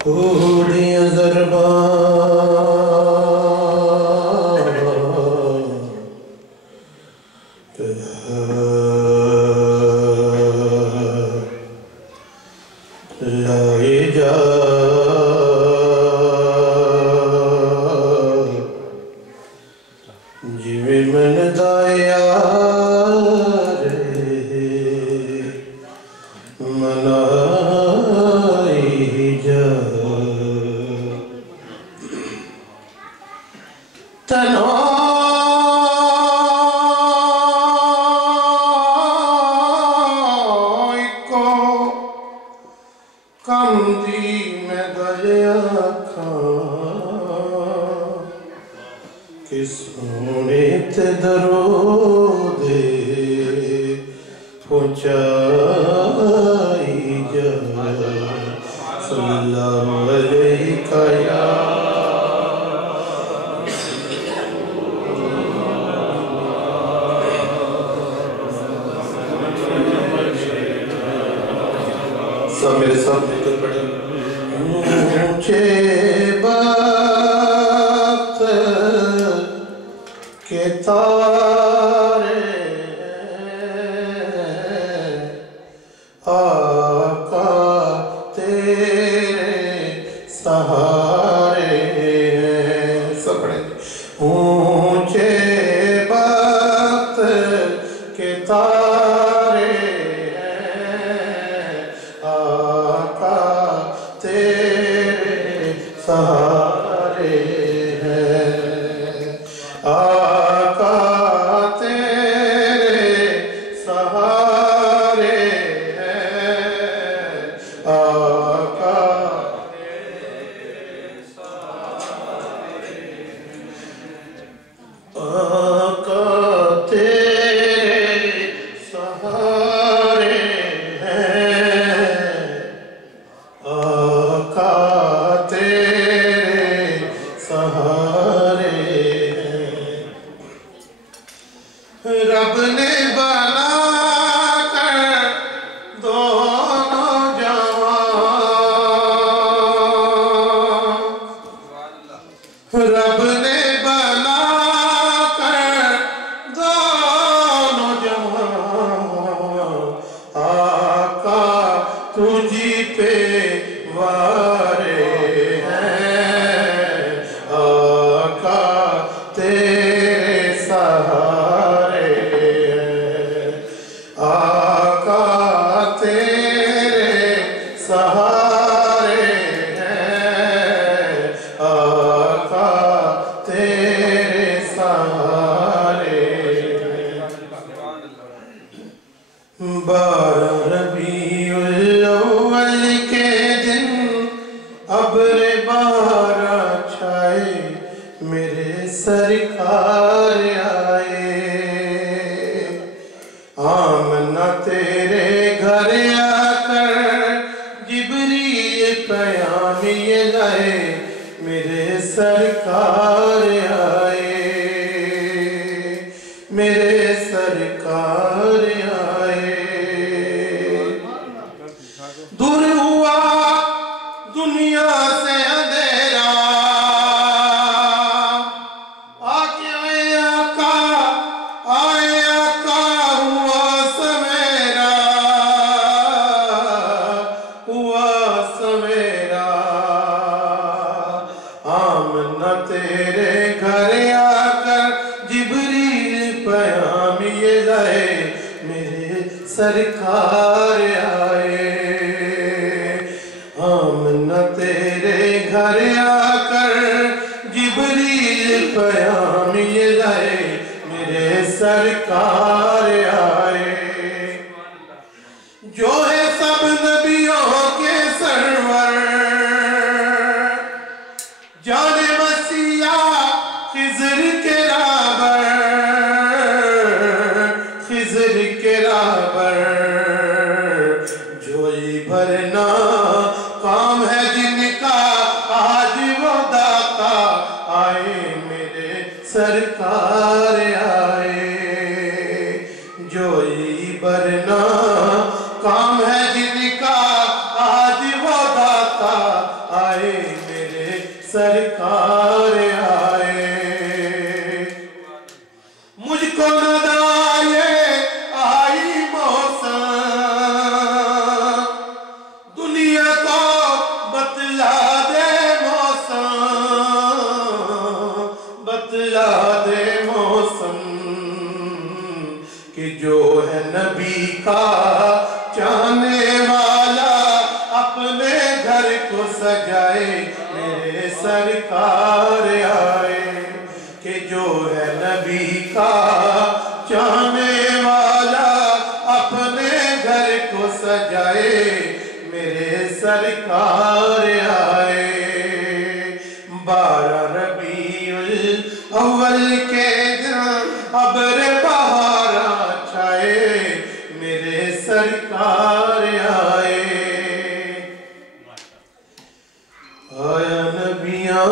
کوڑیاں لائے جا جویں من دا یار منائی جا تنہائی کو کم دی میں گلیا کھاں کہ سونے تے درودے پہنچائی جا صلی اللہ علیہ یا سب میرے ساتھ مل کر پڑھیں اونچے بات کے تارے آقا تیرے سہارے سب پڑھیں اونچے بات کے تارے تیرے سہارے ہیں آقا تیرے سہارے ہیں آقا تیرے سہارے آقا تیرے سہارے ہیں آقا تیرے سہارے ہیں رب نے بنا کر دونوں جہاں رب نے بنا کر دونوں جہاں آقا تجھی پہ وارے ہیں آقا تیرے سہارے ہیں آقا تیرے سہارے ہیں آقا تیرے سہارے ہیں 12 ربیع الاول کے دن ابر بارہ چھائے میرے سرکار آئے آمنہ تیرے گھر آ کر جبریل پیام یہ لائے میرے سرکار آئے میرے سرکار آئے دور ہوا دنیا سے اندھیرا آئے آقا ہوا سویرا آمنہ تیرے گھر آ کر جبریل پیام یہ لائے میرے سرکار آئے آمنہ تیرے گھر آ کر جبریل پیام یہ لائے میرے سرکار آئے جو ہے سب نبیوں کے سرور جان مسیح خضر کے رابر جوئی بھرنا کام ہے جن کا آج وہ داتا آئے میرے سرکار آئے جوئی بھرنا کام ہے جن کا آج وہ داتا سجائے میرے سرکار آئے کہ جو ہے نبی کا چاہنے والا اپنے گھر کو سجائے میرے سرکار آئے 12 ربیع الاول کے دن ابر بہاراں چھائے میرے سرکار آئے آیا نبیاں